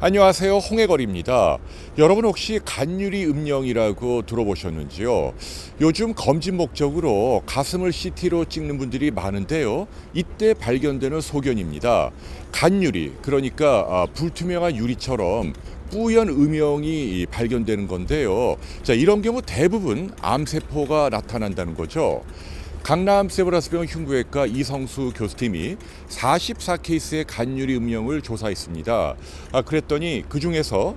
안녕하세요. 홍해걸입니다. 여러분 혹시 간유리 음영이라고 들어보셨는지요? 요즘 검진 목적으로 가슴을 CT로 찍는 분들이 많은데요. 이때 발견되는 소견입니다. 간유리, 그러니까 불투명한 유리처럼 뿌연 음영이 발견되는 건데요. 자, 이런 경우 대부분 암세포가 나타난다는 거죠. 강남 세브란스병원 흉부외과 이성수 교수팀이 44케이스의 간유리 음영을 조사했습니다. 그랬더니 그 중에서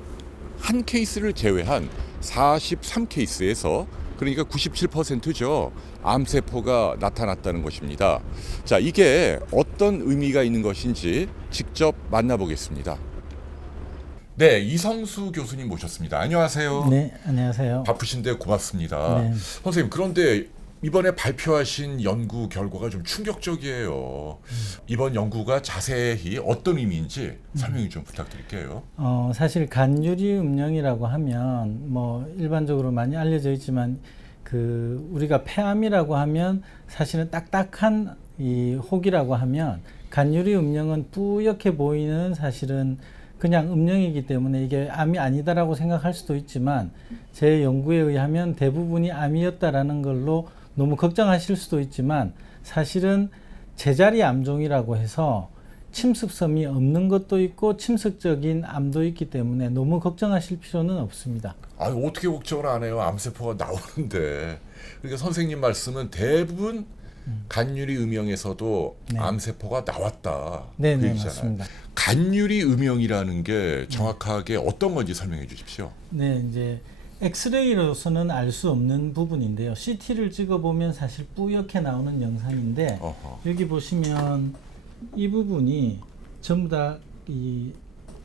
한 케이스를 제외한 43케이스에서 그러니까 97%죠. 암세포가 나타났다는 것입니다. 자, 이게 어떤 의미가 있는 것인지 직접 만나보겠습니다. 네, 이성수 교수님 모셨습니다. 안녕하세요. 네, 안녕하세요. 바쁘신데 고맙습니다. 네. 선생님, 그런데 이번에 발표하신 연구 결과가 좀 충격적이에요. 이번 연구가 자세히 어떤 의미인지 설명 좀 부탁드릴게요. 사실 간유리 음영이라고 하면 뭐 일반적으로 많이 알려져 있지만 그 우리가 폐암이라고 하면 사실은 딱딱한 이 혹이라고 하면 간유리 음영은 뿌옇게 보이는 사실은 그냥 음영이기 때문에 이게 암이 아니다라고 생각할 수도 있지만 제 연구에 의하면 대부분이 암이었다라는 걸로 너무 걱정하실 수도 있지만 사실은 제자리 암종이라고 해서 침습섬이 없는 것도 있고 침습적인 암도 있기 때문에 너무 걱정하실 필요는 없습니다. 어떻게 걱정을 안 해요? 암세포가 나오는데. 그러니까 선생님 말씀은 대부분 간유리 음영에서도 네. 암세포가 나왔다. 네, 그 네, 얘기잖아요. 맞습니다. 간유리 음영이라는 게 정확하게 어떤 건지 설명해 주십시오. 네, 이제 엑스레이로서는 알 수 없는 부분인데요. CT를 찍어보면 사실 뿌옇게 나오는 영상인데 여기 보시면 이 부분이 전부 다 이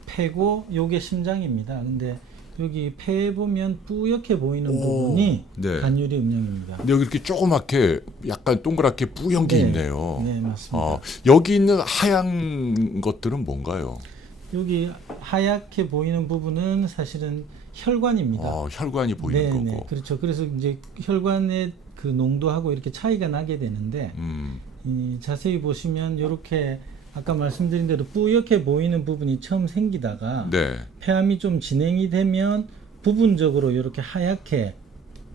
폐고 요게 심장입니다. 근데 여기 폐에 보면 뿌옇게 보이는 부분이 네. 간유리 음영입니다. 근데 여기 이렇게 조그맣게 약간 동그랗게 뿌연 게 네. 있네요. 네, 맞습니다. 여기 있는 하얀 것들은 뭔가요? 여기 하얗게 보이는 부분은 사실은 혈관입니다. 혈관이 보이는 네, 거고. 네, 그렇죠. 그래서 이제 혈관의 그 농도하고 이렇게 차이가 나게 되는데 자세히 보시면 이렇게 아까 말씀드린 대로 뿌옇게 보이는 부분이 처음 생기다가 네. 폐암이 좀 진행이 되면 부분적으로 이렇게 하얗게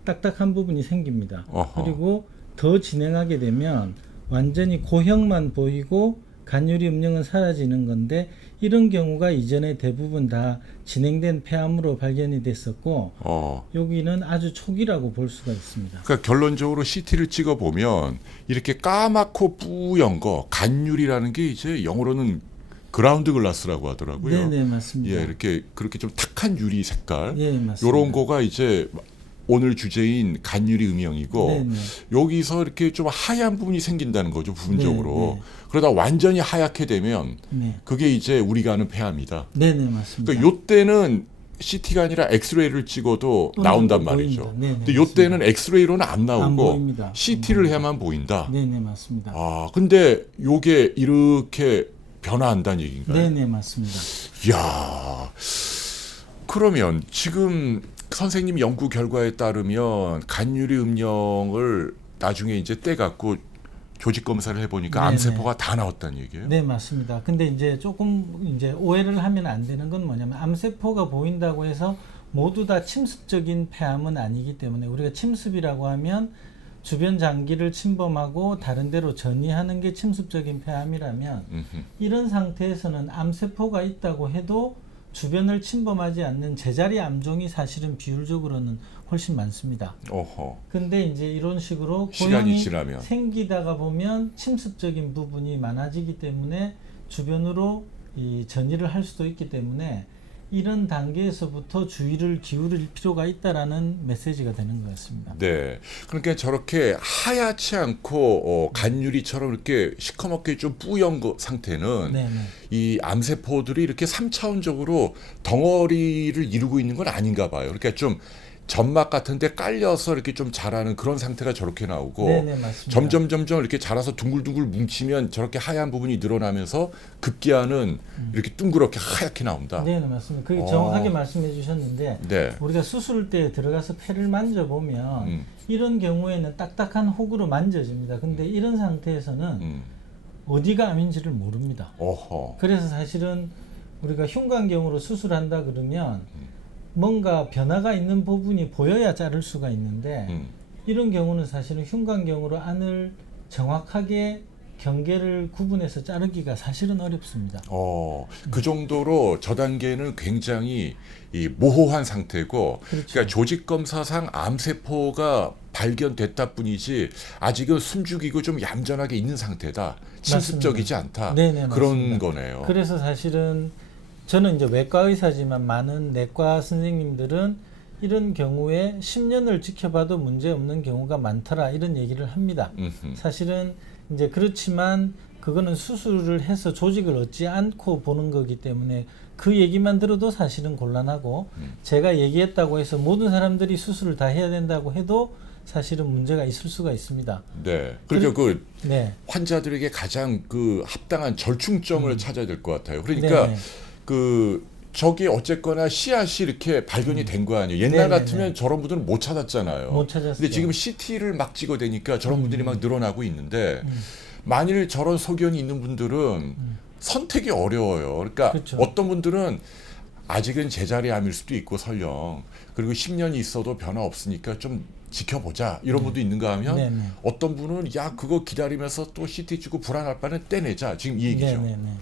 딱딱한 부분이 생깁니다. 어허. 그리고 더 진행하게 되면 완전히 고형만 보이고 간유리 음영은 사라지는 건데 이런 경우가 이전에 대부분 다 진행된 폐암으로 발견이 됐었고 여기는 아주 초기라고 볼 수가 있습니다. 그러니까 결론적으로 CT를 찍어 보면 이렇게 까맣고 뿌연 거 간유리라는 게 이제 영어로는 그라운드 글라스라고 하더라고요. 네, 네, 맞습니다. 예, 이렇게 그렇게 좀 탁한 유리 색깔. 예, 맞습니다. 요런 거가 이제 오늘 주제인 간유리 음영이고 네네. 여기서 이렇게 좀 하얀 부분이 생긴다는 거죠, 부분적으로. 네. 그러다 완전히 하얗게 되면 네, 그게 이제 우리가 아는 폐암이다. 네, 네, 맞습니다. 그러니까 요때는 CT가 아니라 엑스레이를 찍어도 나온단 말이죠. 보입니다. 네네, 근데 요때는 엑스레이로는 안 안 나오고 보입니다. CT를 해야만 보인다. 네, 네, 맞습니다. 근데 요게 이렇게 변화한다는 얘기인가요? 네, 네, 맞습니다. 이야, 그러면 지금 선생님 연구 결과에 따르면 간유리 음영을 나중에 이제 떼갖고 조직 검사를 해보니까 네네. 암세포가 다 나왔다는 얘기예요? 네, 맞습니다. 근데 이제 조금 이제 오해를 하면 안 되는 건 뭐냐면 암세포가 보인다고 해서 모두 다 침습적인 폐암은 아니기 때문에 우리가 침습이라고 하면 주변 장기를 침범하고 다른 데로 전이하는 게 침습적인 폐암이라면 이런 상태에서는 암세포가 있다고 해도 주변을 침범하지 않는 제자리 암종이 사실은 비율적으로는 훨씬 많습니다. 어허. 근데 이제 이런 식으로 시간이 고형이 지나면. 생기다가 보면 침습적인 부분이 많아지기 때문에 주변으로 이 전이를 할 수도 있기 때문에 이런 단계에서부터 주의를 기울일 필요가 있다라는 메시지가 되는 것 같습니다. 네. 그러니까 저렇게 하얗지 않고 간유리처럼 이렇게 시커멓게 좀 뿌연 상태는 네네. 이 암세포들이 이렇게 3차원적으로 덩어리를 이루고 있는 건 아닌가 봐요. 그러니까 좀 점막 같은데 깔려서 이렇게 좀 자라는 그런 상태가 저렇게 나오고 네네, 맞습니다. 점점 이렇게 자라서 둥글둥글 뭉치면 저렇게 하얀 부분이 늘어나면서 급기야는 이렇게 둥그렇게 하얗게 나온다. 네, 맞습니다. 그게 정확하게 말씀해 주셨는데 네. 우리가 수술 때 들어가서 폐를 만져보면 이런 경우에는 딱딱한 혹으로 만져집니다. 근데 이런 상태에서는 어디가 암인지를 모릅니다. 어허. 그래서 사실은 우리가 흉관경으로 수술한다 그러면 뭔가 변화가 있는 부분이 보여야 자를 수가 있는데 이런 경우는 사실은 흉관경으로 안을 정확하게 경계를 구분해서 자르기가 사실은 어렵습니다. 그 정도로 저 단계는 굉장히 이 모호한 상태고, 그렇죠. 그러니까 조직 검사상 암세포가 발견됐다 뿐이지 아직은 숨죽이고 좀 얌전하게 있는 상태다. 침습적이지 않다. 네네, 그런 맞습니다. 거네요. 그래서 사실은 저는 이제 외과 의사지만 많은 내과 선생님들은 이런 경우에 10년을 지켜봐도 문제 없는 경우가 많더라 이런 얘기를 합니다. 사실은 이제 그렇지만 그거는 수술을 해서 조직을 얻지 않고 보는 거기 때문에 그 얘기만 들어도 사실은 곤란하고 제가 얘기했다고 해서 모든 사람들이 수술을 다 해야 된다고 해도 사실은 문제가 있을 수가 있습니다. 네. 그러니까 네. 환자들에게 가장 그 합당한 절충점을 찾아야 될 것 같아요. 그러니까 네네. 저기 어쨌거나 씨앗이 이렇게 발견이 된 거 아니에요. 옛날 네네네. 같으면 저런 분들은 못 찾았잖아요. 못 찾았어요. 근데 지금 CT를 막 찍어대니까 저런 분들이 막 늘어나고 있는데 만일 저런 소견이 있는 분들은 선택이 어려워요. 그러니까 그렇죠. 어떤 분들은 아직은 제자리 암일 수도 있고 설령 그리고 10년이 있어도 변화 없으니까 좀 지켜보자 이런 분도 있는가 하면 네네. 어떤 분은 야 그거 기다리면서 또 CT 찍고 불안할 바는 떼내자 지금 이 얘기죠. 네네네.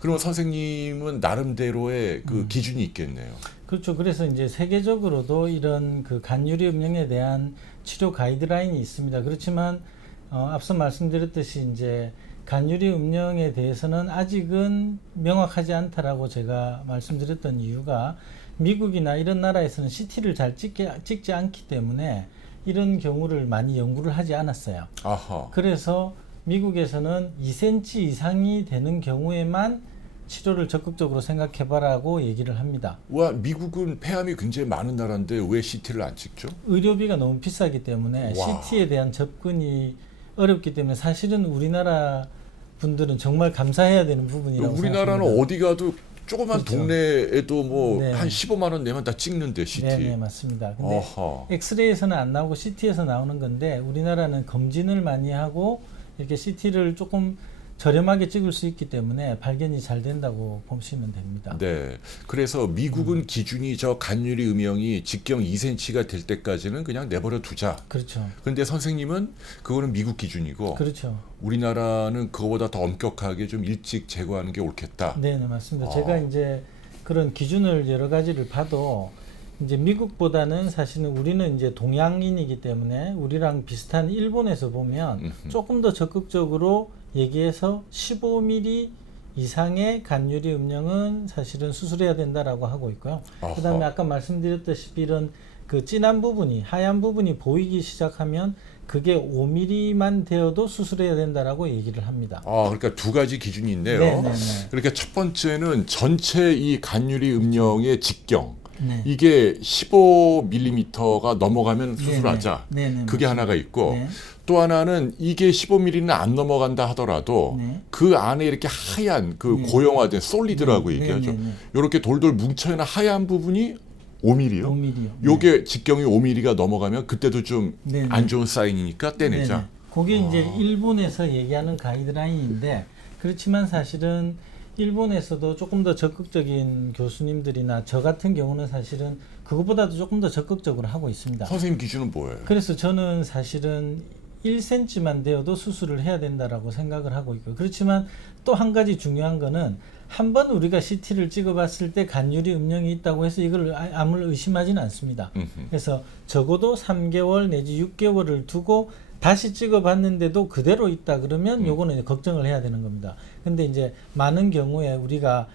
그러면 선생님은 나름대로의 그 기준이 있겠네요. 그렇죠. 그래서 이제 세계적으로도 이런 그 간유리 음영에 대한 치료 가이드라인이 있습니다. 그렇지만 앞서 말씀드렸듯이 이제 간유리 음영에 대해서는 아직은 명확하지 않다라고 제가 말씀드렸던 이유가 미국이나 이런 나라에서는 CT를 잘 찍지 않기 때문에 이런 경우를 많이 연구를 하지 않았어요. 아하. 그래서 미국에서는 2cm 이상이 되는 경우에만 치료를 적극적으로 생각해봐라고 얘기를 합니다. 와 미국은 폐암이 굉장히 많은 나라인데 왜 CT를 안 찍죠? 의료비가 너무 비싸기 때문에 와. CT에 대한 접근이 어렵기 때문에 사실은 우리나라 분들은 정말 감사해야 되는 부분이라고 우리나라는 생각합니다. 어디 가도 조그만 그렇죠. 동네에도 뭐 네. 한 15만 원 내면 다 찍는데 CT. 네, 맞습니다. 근데 어허. 엑스레이에서는 안 나오고 CT에서 나오는 건데 우리나라는 검진을 많이 하고 이렇게 CT를 조금 저렴하게 찍을 수 있기 때문에 발견이 잘 된다고 보시면 됩니다. 네. 그래서 미국은 기준이 저 간유리 음영이 직경 2cm가 될 때까지는 그냥 내버려 두자. 그렇죠. 근데 선생님은 그거는 미국 기준이고 그렇죠. 우리나라는 그거보다 더 엄격하게 좀 일찍 제거하는 게 옳겠다. 네, 맞습니다. 제가 이제 그런 기준을 여러 가지를 봐도 이제 미국보다는 사실은 우리는 이제 동양인이기 때문에 우리랑 비슷한 일본에서 보면 조금 더 적극적으로 얘기해서 15mm 이상의 간유리 음영은 사실은 수술해야 된다라고 하고 있고요. 그다음에 아까 말씀드렸다시피 이런 그 진한 부분이 하얀 부분이 보이기 시작하면 그게 5mm만 되어도 수술해야 된다라고 얘기를 합니다. 그러니까 두 가지 기준이 있네요. 네네네. 그러니까 첫 번째는 전체 이 간유리 음영의 직경. 네. 이게 15mm가 넘어가면 수술하자. 네네. 그게 하나가 있고 네. 또 하나는 이게 15mm는 안 넘어간다 하더라도 네. 그 안에 이렇게 하얀 그 고형화된 솔리드라고 네. 얘기하죠. 네. 이렇게 돌돌 뭉쳐있는 하얀 부분이 5mm요. 5mm요. 요게 직경이 5mm가 넘어가면 그때도 좀 네. 안 좋은 사인이니까 떼내자. 네네. 그게 이제 일본에서 얘기하는 가이드라인인데 그렇지만 사실은 일본에서도 조금 더 적극적인 교수님들이나 저 같은 경우는 사실은 그것보다도 조금 더 적극적으로 하고 있습니다. 선생님 기준은 뭐예요? 그래서 저는 사실은 1cm만 되어도 수술을 해야 된다라고 생각을 하고 있고 그렇지만 또 한 가지 중요한 거는 한 번 우리가 CT를 찍어봤을 때 간유리 음영이 있다고 해서 이걸 암을 의심하지는 않습니다. 그래서 적어도 3개월 내지 6개월을 두고 다시 찍어봤는데도 그대로 있다 그러면 요거는 이제 걱정을 해야 되는 겁니다. 근데 이제 많은 경우에 우리가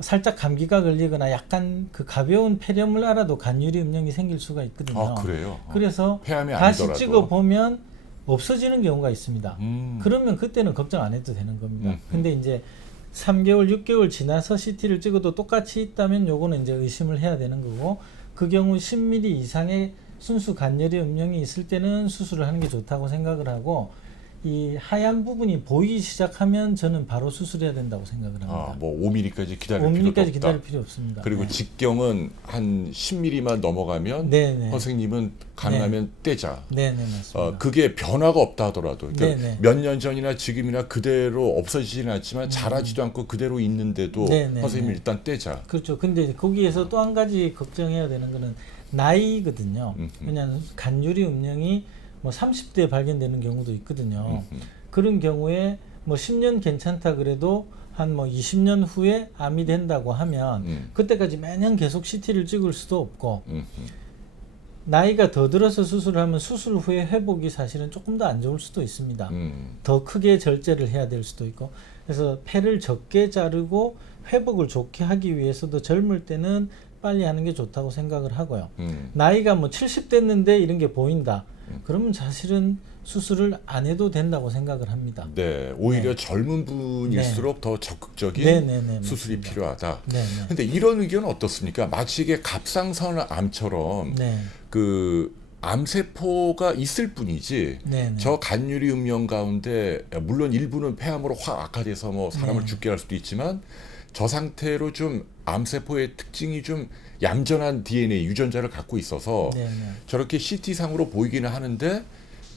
살짝 감기가 걸리거나 약간 그 가벼운 폐렴을 알아도 간유리 음영이 생길 수가 있거든요. 그래요? 그래서 폐암이 다시 아니더라도. 찍어보면 없어지는 경우가 있습니다. 음. 그러면 그때는 걱정 안 해도 되는 겁니다. 근데 이제 3개월, 6개월 지나서 CT를 찍어도 똑같이 있다면 요거는 이제 의심을 해야 되는 거고 그 경우 10mm 이상의 순수 간열의 음영이 있을 때는 수술을 하는 게 좋다고 생각을 하고 이 하얀 부분이 보이기 시작하면 저는 바로 수술해야 된다고 생각을 합니다. 뭐 5mm까지 기다릴 필요도 5mm까지 없다. 기다릴 필요 없습니다. 그리고 네. 직경은 한 10mm만 넘어가면 네네. 선생님은 가능하면 떼자. 네네 맞습니다. 그게 변화가 없다 하더라도 그러니까 네네. 몇 년 전이나 지금이나 그대로 없어지진 않지만 자라지도 않고 그대로 있는데도 네네. 선생님이 네. 일단 떼자. 그렇죠. 근데 거기에서 또 한 가지 걱정해야 되는 거는 나이거든요. 왜냐하면 간유리 음영이 뭐 30대에 발견되는 경우도 있거든요. 그런 경우에 뭐 10년 괜찮다 그래도 한 뭐 20년 후에 암이 된다고 하면 그때까지 매년 계속 CT를 찍을 수도 없고 나이가 더 들어서 수술을 하면 수술 후에 회복이 사실은 조금 더 안 좋을 수도 있습니다. 더 크게 절제를 해야 될 수도 있고 그래서 폐를 적게 자르고 회복을 좋게 하기 위해서도 젊을 때는 빨리 하는 게 좋다고 생각을 하고요. 나이가 뭐 70 됐는데 이런 게 보인다. 그러면 사실은 수술을 안 해도 된다고 생각을 합니다. 네, 오히려 젊은 분일수록 더 적극적인 네네네, 수술이 맞습니다. 필요하다. 네네. 근데 이런 의견은 어떻습니까? 마치 이게 갑상선 암처럼 네. 그 암세포가 있을 뿐이지 네네. 저 간유리 음영 가운데 물론 일부는 폐암으로 확 악화돼서 뭐 사람을 네. 죽게 할 수도 있지만 저 상태로 좀 암세포의 특징이 좀 얌전한 DNA 유전자를 갖고 있어서 네네. 저렇게 CT상으로 보이기는 하는데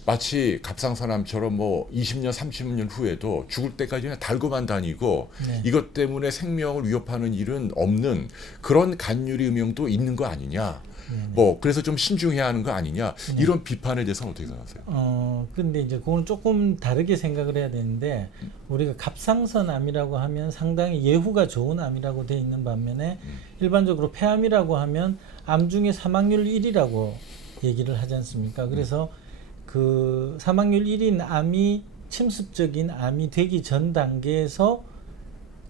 마치 갑상선암처럼 뭐 20년, 30년 후에도 죽을 때까지는 달고만 다니고 네. 이것 때문에 생명을 위협하는 일은 없는 그런 간유리 음영도 있는 거 아니냐. 뭐 그래서 좀 신중해야 하는 거 아니냐. 이런 비판에 대해서는 어떻게 생각하세요? 근데 이제 그건 조금 다르게 생각을 해야 되는데 우리가 갑상선암이라고 하면 상당히 예후가 좋은 암이라고 돼 있는 반면에 일반적으로 폐암이라고 하면 암 중에 사망률 1위라고 얘기를 하지 않습니까? 그래서 그 사망률 1인 암이 침습적인 암이 되기 전 단계에서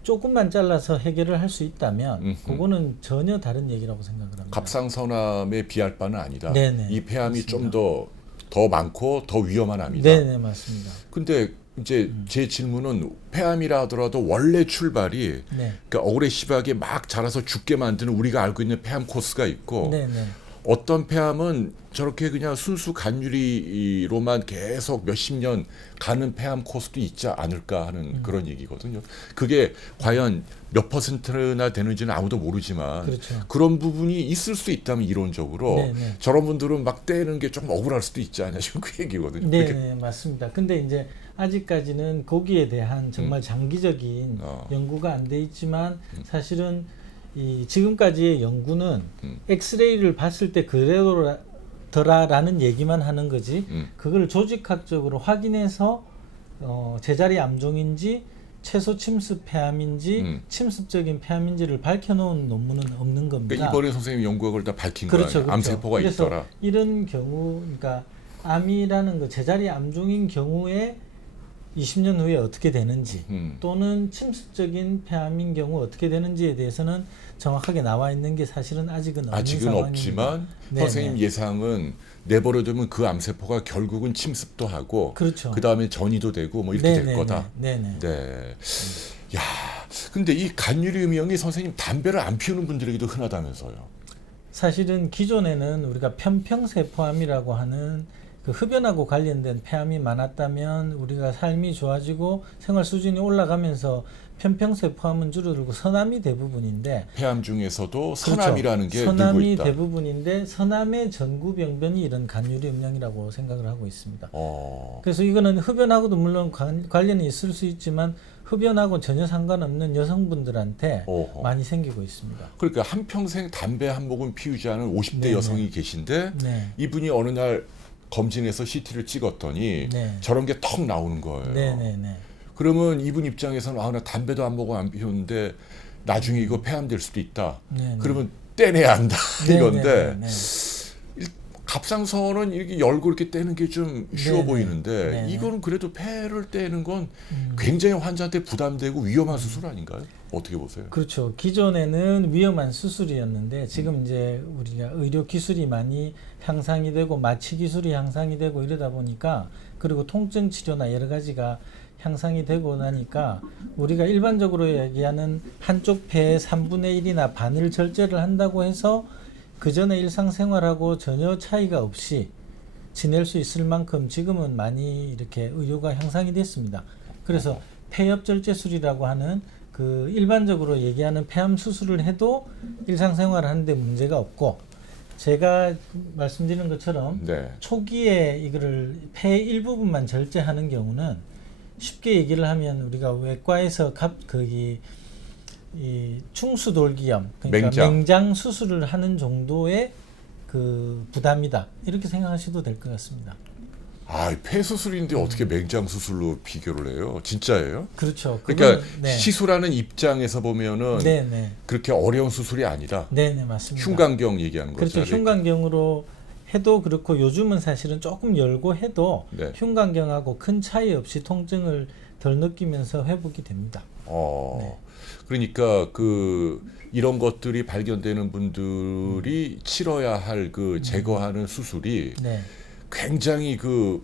조금만 잘라서 해결을 할 수 있다면 그거는 전혀 다른 얘기라고 생각을 합니다. 갑상선암에 비할 바는 아니다. 네네, 이 폐암이 맞습니다. 좀 더 많고 더 위험한 암이다. 네네 맞습니다. 근데 이제 제 질문은 폐암이라 하더라도 원래 출발이 네. 그러니까 어그레시브하게 막 자라서 죽게 만드는 우리가 알고 있는 폐암 코스가 있고 네네. 어떤 폐암은 저렇게 그냥 순수 간유리로만 계속 몇십 년 가는 폐암 코스도 있지 않을까 하는 그런 얘기거든요. 그게 과연 몇 퍼센트나 되는지는 아무도 모르지만 그렇죠. 그런 부분이 있을 수 있다면 이론적으로 네네. 저런 분들은 막 떼는 게 좀 억울할 수도 있지 않냐 지금 그 얘기거든요. 그렇게- 네, 맞습니다. 근데 이제 아직까지는 거기에 대한 정말 장기적인 연구가 안 돼 있지만 사실은 이 지금까지의 연구는 엑스레이를 봤을 때 그대로더라라는 얘기만 하는 거지 그걸 조직학적으로 확인해서 제자리 암종인지 최소 침습 폐암인지 침습적인 폐암인지를 밝혀놓은 논문은 없는 겁니다. 그러니까 이번에 선생님 연구가 그걸 다 밝힌 그렇죠, 거예요. 그렇죠. 암세포가 그래서 있더라. 이런 경우, 그러니까 암이라는 거 제자리 암종인 경우에 20년 후에 어떻게 되는지 또는 침습적인 폐암인 경우 어떻게 되는지에 대해서는 정확하게 나와 있는 게 사실은 아직은 없는 아직은 상황입니다. 없지만 네네. 선생님 예상은 내버려두면 그 암세포가 결국은 침습도 하고 그렇죠. 그 다음에 전이도 되고 뭐 이렇게 될 네네네. 거다. 네네. 네. 야, 근데 이 간유리 음영이 선생님 담배를 안 피우는 분들에게도 흔하다면서요. 사실은 기존에는 우리가 편평세포암이라고 하는 그 흡연하고 관련된 폐암이 많았다면 우리가 삶이 좋아지고 생활 수준이 올라가면서 편평세포암은 줄어들고 선암이 대부분인데 폐암 중에서도 그렇죠. 선암이라는 게 늘고 선암이 있다. 대부분인데 선암의 전구병변이 이런 간유리 음영이라고 생각을 하고 있습니다. 어. 그래서 이거는 흡연하고도 물론 관련이 있을 수 있지만 흡연하고 전혀 상관없는 여성분들한테 어허. 많이 생기고 있습니다. 그러니까 한평생 담배 한 모금 피우지 않은 50대 네네. 여성이 계신데 네. 이분이 어느 날 검진해서 CT를 찍었더니 네. 저런 게 턱 나오는 거예요. 네네네. 그러면 이분 입장에서는 나 담배도 안 먹어 안 피우는데 나중에 이거 폐암될 수도 있다. 네네. 그러면 떼내야 한다 이건데 네네네. 갑상선은 이렇게 열고 이렇게 떼는 게 좀 쉬워 네네. 보이는데 네네. 이거는 그래도 폐를 떼는 건 굉장히 환자한테 부담되고 위험한 수술 아닌가요? 어떻게 보세요? 그렇죠. 기존에는 위험한 수술이었는데 지금 이제 우리가 의료 기술이 많이 향상이 되고 마취 기술이 향상이 되고 이러다 보니까 그리고 통증 치료나 여러 가지가 향상이 되고 나니까 우리가 일반적으로 얘기하는 한쪽 폐의 3분의 1이나 반을 절제를 한다고 해서 그 전에 일상생활하고 전혀 차이가 없이 지낼 수 있을 만큼 지금은 많이 이렇게 의료가 향상이 됐습니다. 그래서 폐엽절제술이라고 하는 그 일반적으로 얘기하는 폐암 수술을 해도 일상생활을 하는데 문제가 없고, 제가 말씀드린 것처럼 네. 초기에 이거를 폐 일부분만 절제하는 경우는 쉽게 얘기를 하면 우리가 외과에서 이 충수돌기염, 그러니까 맹장 수술을 하는 정도의 그 부담이다, 이렇게 생각하셔도 될 것 같습니다. 폐 수술인데 어떻게 맹장 수술로 비교를 해요? 진짜예요? 그렇죠. 그러니까 네. 시술하는 입장에서 보면은 네네. 그렇게 어려운 수술이 아니다. 네네, 맞습니다. 흉곽경 얘기하는 거죠. 그렇죠. 흉곽경으로 해도 그렇고, 요즘은 사실은 조금 열고 해도 네. 흉곽경하고 큰 차이 없이 통증을 덜 느끼면서 회복이 됩니다. 네. 그러니까 이런 것들이 발견되는 분들이 치러야 할 그 제거하는 수술이 네. 굉장히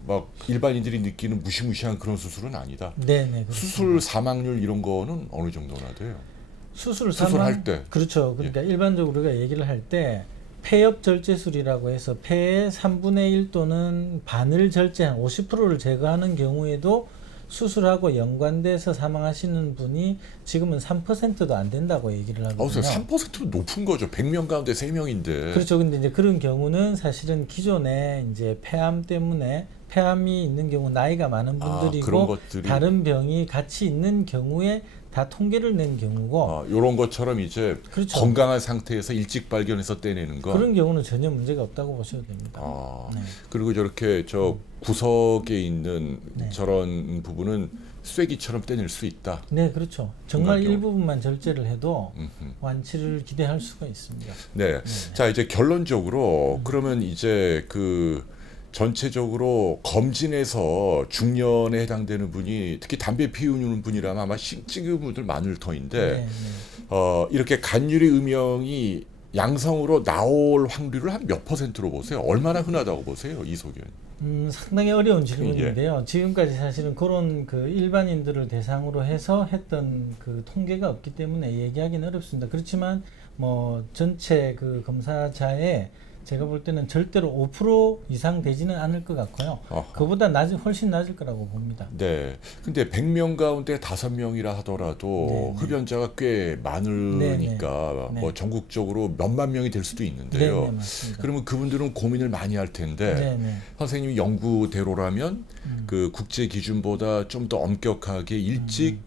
막 일반인들이 느끼는 무시무시한 그런 수술은 아니다. 네네. 수술 사망률 이런 거는 어느 정도나 돼요? 수술할 때. 그렇죠. 그러니까 일반적으로 우리가 얘기를 할 때 폐엽절제술이라고 해서 폐의 3분의 1 또는 반을 절제한 50%를 제거하는 경우에도 수술하고 연관돼서 사망하시는 분이 지금은 3%도 안 된다고 얘기를 하거든요. 3%는 높은 거죠. 100명 가운데 3명인데. 그렇죠. 근데 이제 그런 경우는 사실은 기존에 이제 폐암 때문에, 폐암이 있는 경우 나이가 많은 분들이고 그런 것들이 다른 병이 같이 있는 경우에 다 통계를 낸 경우고, 이런 것처럼 이제 그렇죠. 건강한 상태에서 일찍 발견해서 떼내는 거. 그런 경우는 전혀 문제가 없다고 보셔도 됩니다. 네. 그리고 저렇게 구석에 있는 네. 저런 부분은 쐐기처럼 떼낼 수 있다. 네, 그렇죠. 정말 흉곽경. 일부분만 절제를 해도 완치를 기대할 수가 있습니다. 네. 자, 이제 결론적으로 그러면 이제 전체적으로 검진에서 중년에 해당되는 분이, 특히 담배 피우는 분이라면 아마 찍은 분들 많을 터인데, 네. 이렇게 간유리 음영이 양성으로 나올 확률을 한 몇 %로 보세요? 얼마나 흔하다고 보세요, 이소견? 상당히 어려운 질문인데요. 지금까지 사실은 그런 일반인들을 대상으로 해서 했던 통계가 없기 때문에 얘기하기는 어렵습니다. 그렇지만 전체 검사자의, 제가 볼 때는 절대로 5% 이상 되지는 않을 것 같고요. 그보다 훨씬 낮을 거라고 봅니다. 네. 근데 100명 가운데 5명이라 하더라도 네네. 흡연자가 꽤 많으니까 네네. 전국적으로 몇만 명이 될 수도 있는데요. 네네, 맞습니다. 그러면 그분들은 고민을 많이 할 텐데, 네네. 선생님 연구대로라면 국제 기준보다 좀 더 엄격하게 일찍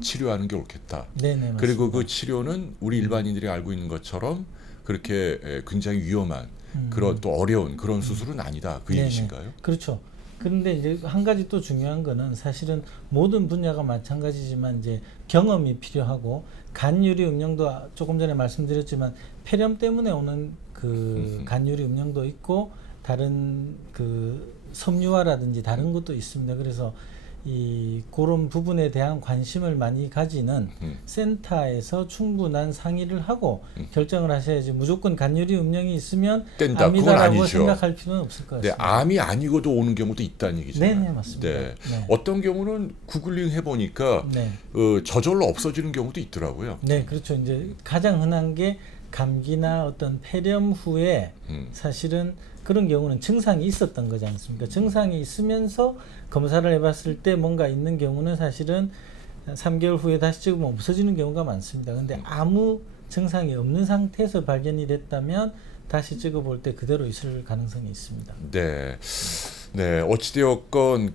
치료하는 게 옳겠다. 네네, 맞습니다. 그리고 그 치료는 우리 일반인들이 알고 있는 것처럼 그렇게 굉장히 위험한 그런 또 어려운 그런 수술은 아니다. 그 네네. 얘기신가요? 그렇죠. 그런데 이제 한 가지 또 중요한 거는, 사실은 모든 분야가 마찬가지지만 이제 경험이 필요하고, 간유리 음영도 조금 전에 말씀드렸지만 폐렴 때문에 오는 간유리 음영도 있고, 다른 섬유화라든지 다른 것도 있습니다. 그래서 그런 부분에 대한 관심을 많이 가지는 센터에서 충분한 상의를 하고 결정을 하셔야지, 무조건 간유리 음영이 있으면 뗀다. 그건 암이다라고 아니죠. 생각할 필요는 없을 것 네, 같습니다. 암이 아니고도 오는 경우도 있다는 얘기잖아요. 네네, 맞습니다. 네. 네. 어떤 경우는 구글링 해보니까 네. 저절로 없어지는 경우도 있더라고요. 네, 그렇죠. 이제 가장 흔한 게 감기나 어떤 폐렴 후에 사실은 그런 경우는 증상이 있었던 거지 않습니까? 증상이 있으면서 검사를 해봤을 때 뭔가 있는 경우는 사실은 3개월 후에 다시 찍으면 없어지는 경우가 많습니다. 근데 아무 증상이 없는 상태에서 발견이 됐다면 다시 찍어볼 때 그대로 있을 가능성이 있습니다. 네. 네, 어찌되었건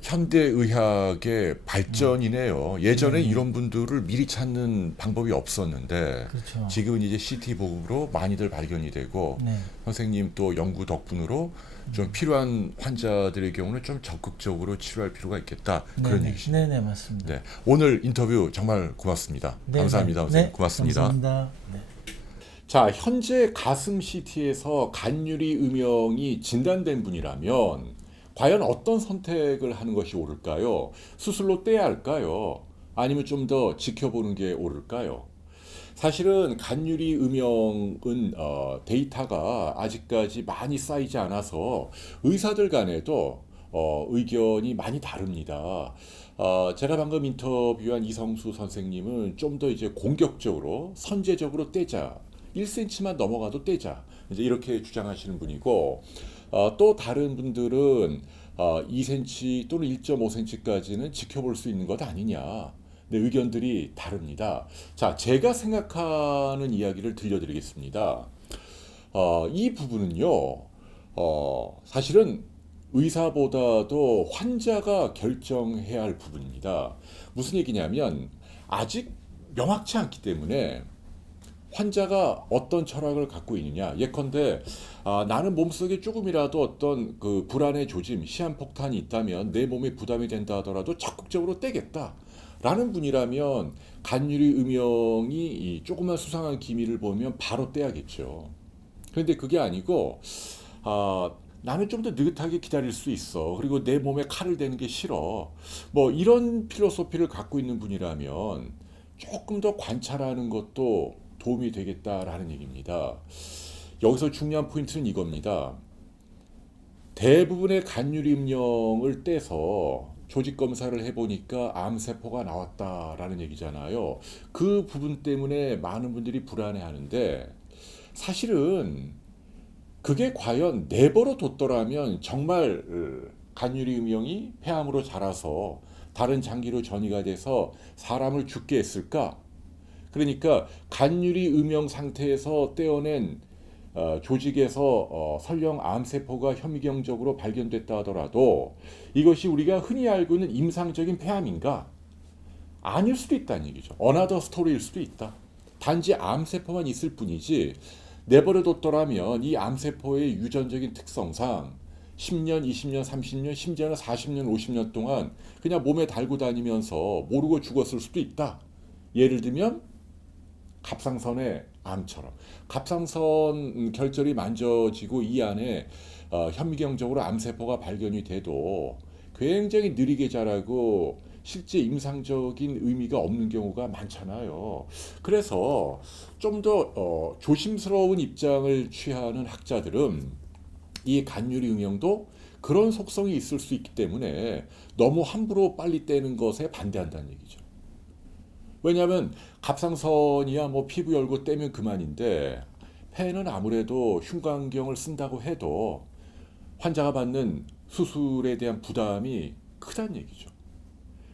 현대의학의 발전이네요. 예전에 이런 분들을 미리 찾는 방법이 없었는데, 그렇죠. 지금은 이제 CT 보급으로 많이들 발견이 되고, 네. 선생님 또 연구 덕분으로 좀 필요한 환자들의 경우는 좀 적극적으로 치료할 필요가 있겠다. 그런 얘기시죠. 네네, 맞습니다. 네, 오늘 인터뷰 정말 고맙습니다. 네네. 감사합니다, 선생님. 네, 고맙습니다. 감사합니다. 네. 자, 현재 가슴 CT에서 간유리 음영이 진단된 분이라면 과연 어떤 선택을 하는 것이 옳을까요? 수술로 떼야 할까요? 아니면 좀 더 지켜보는 게 옳을까요? 사실은 간유리 음영은 데이터가 아직까지 많이 쌓이지 않아서 의사들 간에도 의견이 많이 다릅니다. 제가 방금 인터뷰한 이성수 선생님은 좀 더 이제 공격적으로 선제적으로 떼자, 1cm만 넘어가도 떼자, 이제 이렇게 주장하시는 분이고, 또 다른 분들은 2cm 또는 1.5cm까지는 지켜볼 수 있는 것 아니냐. 네, 의견들이 다릅니다. 자, 제가 생각하는 이야기를 들려드리겠습니다. 이 부분은요, 사실은 의사보다도 환자가 결정해야 할 부분입니다. 무슨 얘기냐면, 아직 명확치 않기 때문에 환자가 어떤 철학을 갖고 있느냐. 예컨대 나는 몸속에 조금이라도 어떤 그 불안의 조짐, 시한폭탄이 있다면 내 몸에 부담이 된다 하더라도 적극적으로 떼겠다. 라는 분이라면 간유리 음영이 이 조그만 수상한 기미를 보면 바로 떼야겠죠. 그런데 그게 아니고 나는 좀 더 느긋하게 기다릴 수 있어. 그리고 내 몸에 칼을 대는 게 싫어. 뭐 이런 필로소피를 갖고 있는 분이라면 조금 더 관찰하는 것도 도움이 되겠다라는 얘기입니다. 여기서 중요한 포인트는 이겁니다. 대부분의 간유리 음영을 떼서 조직 검사를 해보니까 암세포가 나왔다라는 얘기잖아요. 그 부분 때문에 많은 분들이 불안해하는데 사실은 그게 과연 내버려 뒀더라면 정말 간유리 음영이 폐암으로 자라서 다른 장기로 전이가 돼서 사람을 죽게 했을까? 그러니까 간유리 음영 상태에서 떼어낸 조직에서 설령 암세포가 현미경적으로 발견됐다 하더라도 이것이 우리가 흔히 알고 있는 임상적인 폐암인가? 아닐 수도 있다는 얘기죠. 어나더 스토리일 수도 있다. 단지 암세포만 있을 뿐이지 내버려 뒀더라면 이 암세포의 유전적인 특성상 10년, 20년, 30년, 심지어는 40년, 50년 동안 그냥 몸에 달고 다니면서 모르고 죽었을 수도 있다. 예를 들면 갑상선의 암처럼 갑상선 결절이 만져지고 이 안에 현미경적으로 암세포가 발견이 돼도 굉장히 느리게 자라고 실제 임상적인 의미가 없는 경우가 많잖아요. 그래서 좀 더 조심스러운 입장을 취하는 학자들은 이 간유리 음영도 그런 속성이 있을 수 있기 때문에 너무 함부로 빨리 떼는 것에 반대한다는 얘기죠. 왜냐하면 갑상선이야 뭐 피부 열고 떼면 그만인데 폐는 아무래도 흉곽경을 쓴다고 해도 환자가 받는 수술에 대한 부담이 크다는 얘기죠.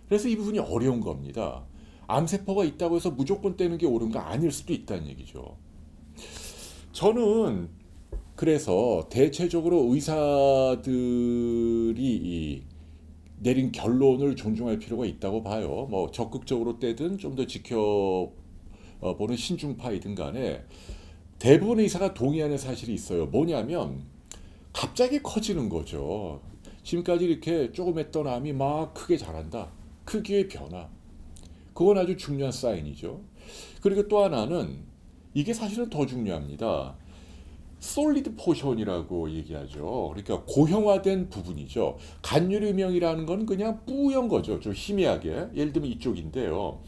그래서 이 부분이 어려운 겁니다. 암세포가 있다고 해서 무조건 떼는 게 옳은가 아닐 수도 있다는 얘기죠. 저는 그래서 대체적으로 의사들이 내린 결론을 존중할 필요가 있다고 봐요. 뭐 적극적으로 떼든 좀 더 지켜보는 신중파이든 간에 대부분의 의사가 동의하는 사실이 있어요. 뭐냐면 갑자기 커지는 거죠. 지금까지 이렇게 조금 했던 암이 막 크게 자란다. 크기의 변화. 그건 아주 중요한 사인이죠. 그리고 또 하나는 이게 사실은 더 중요합니다. 솔리드 포션이라고 얘기하죠. 그러니까 고형화된 부분이죠. 간유리 음영이라는 건 그냥 뿌연 거죠. 좀 희미하게. 예를 들면 이쪽인데요.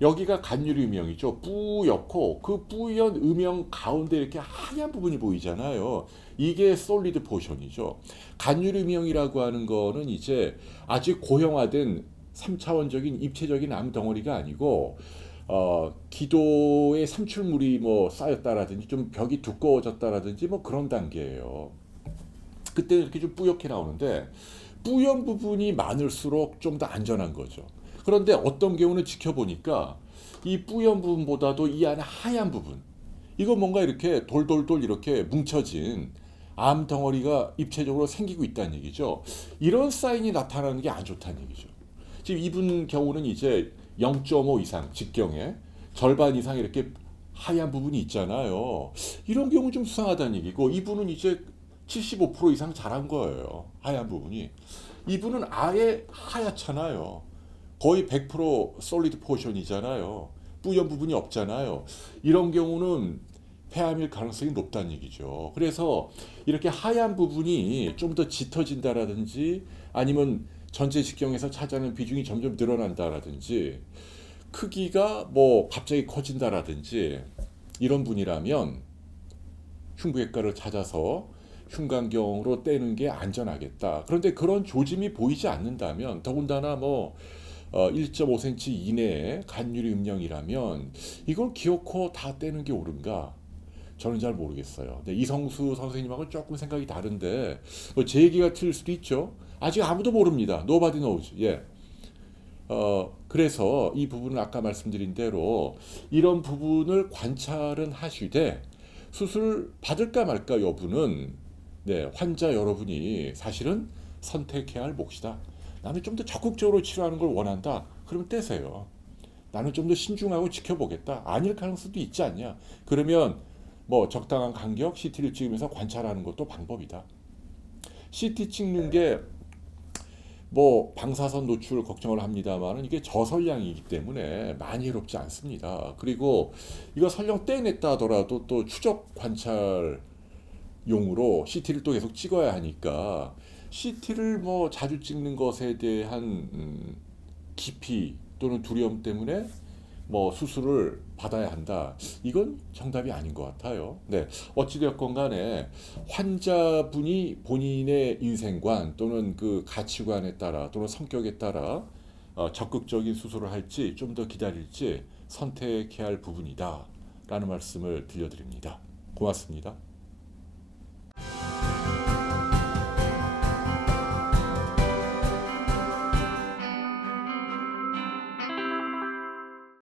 여기가 간유리 음영이죠. 뿌옇고 그 뿌연 음영 가운데 이렇게 하얀 부분이 보이잖아요. 이게 솔리드 포션이죠. 간유리 음영이라고 하는 거는 이제 아직 고형화된 3차원적인 입체적인 암 덩어리가 아니고 기도에 삼출물이 뭐 쌓였다라든지 좀 벽이 두꺼워졌다라든지 뭐 그런 단계예요. 그때 이렇게 좀 뿌옇게 나오는데 뿌연 부분이 많을수록 좀 더 안전한 거죠. 그런데 어떤 경우는 지켜보니까 이 뿌연 부분보다도 이 안에 하얀 부분 이거 뭔가 이렇게 돌돌돌 이렇게 뭉쳐진 암 덩어리가 입체적으로 생기고 있다는 얘기죠. 이런 사인이 나타나는 게 안 좋다는 얘기죠. 지금 이분 경우는 이제 0.5 이상 직경에 절반 이상 이렇게 하얀 부분이 있잖아요. 이런 경우 좀 수상하다는 얘기고 이분은 이제 75% 이상 자란 거예요. 하얀 부분이. 이분은 아예 하얗잖아요. 거의 100% 솔리드 포션이잖아요. 뿌연 부분이 없잖아요. 이런 경우는 폐암일 가능성이 높다는 얘기죠. 그래서 이렇게 하얀 부분이 좀 더 짙어진다라든지 아니면 전체 직경에서 차지하는 비중이 점점 늘어난다라든지 크기가 뭐 갑자기 커진다라든지 이런 분이라면 흉부외과를 찾아서 흉곽경으로 떼는 게 안전하겠다. 그런데 그런 조짐이 보이지 않는다면 더군다나 뭐 1.5cm 이내의 간유리 음영이라면 이걸 기어코 다 떼는 게 옳은가? 저는 잘 모르겠어요. 근데 이성수 선생님하고는 조금 생각이 다른데 제 얘기가 틀릴 수도 있죠. 아직 아무도 모릅니다. Nobody knows. 예. 그래서 이 부분은 아까 말씀드린 대로 이런 부분을 관찰은 하시되 수술 받을까 말까 여부는 네, 환자 여러분이 사실은 선택해야 할 몫이다. 나는 좀 더 적극적으로 치료하는 걸 원한다. 그러면 떼세요. 나는 좀 더 신중하고 지켜보겠다. 아닐 가능성도 있지 않냐. 그러면 뭐 적당한 간격 CT를 찍으면서 관찰하는 것도 방법이다. CT 찍는 게 뭐 방사선 노출 걱정을 합니다만은 이게 저설량이기 때문에 많이 해롭지 않습니다. 그리고 이거 설령 떼냈다 하더라도 또 추적 관찰용으로 CT를 또 계속 찍어야 하니까 CT를 뭐 자주 찍는 것에 대한 기피 또는 두려움 때문에 뭐 수술을 받아야 한다. 이건 정답이 아닌 것 같아요. 네, 어찌되었건 간에 환자분이 본인의 인생관 또는 그 가치관에 따라 또는 성격에 따라 적극적인 수술을 할지 좀 더 기다릴지 선택해야 할 부분이다 라는 말씀을 들려드립니다. 고맙습니다.